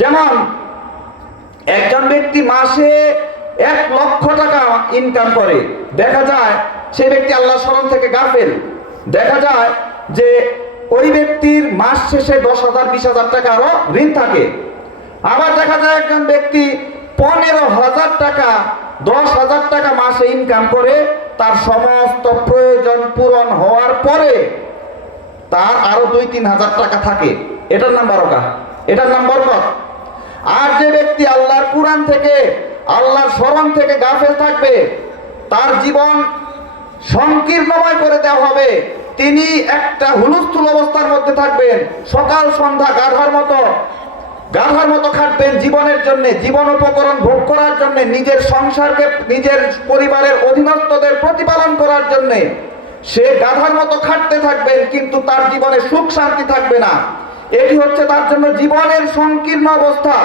যেমন একজন ব্যক্তি মাসে 1,00,000 টাকা ইনকাম করে, দেখা যায় সেই ব্যক্তি আল্লাহ স্মরণ থেকে গাফেল। দেখা যায় যে ওই ব্যক্তির মাস শেষে 10,000 20,000 টাকা আরো ঋণ থাকে। আবার দেখা যায় একজন ব্যক্তি 15,000 টাকা 10,000 টাকা মাসে ইনকাম করে, তার সমস্ত প্রয়োজন পূরণ হওয়ার পরে তার আরো 2-3 হাজার টাকা থাকে। এটার নাম বারাকা, এটার নাম বরকত। আর যে ব্যক্তি আল্লাহর কুরআন থেকে আল্লাহর স্মরণ থেকে গাফেল থাকবে, তার জীবন সংকীর্ণময় করে দেওয়া হবে। তিনি একটা হুলস্থুল অবস্থার মধ্যে থাকবেন, সকাল সন্ধ্যা গাধার মতো খাটবেন জীবনের জন্য, জীবন উপকরণ ভোগ করার জন্য, নিজের সংসারকে নিজের পরিবারের অধীনস্থদের প্রতিপালন করার জন্য সে গাধার মতো খাটতে থাকবেন, কিন্তু তার জীবনে সুখ শান্তি থাকবে না। এটি হচ্ছে তার জন্য জীবনের সংকীর্ণ অবস্থা।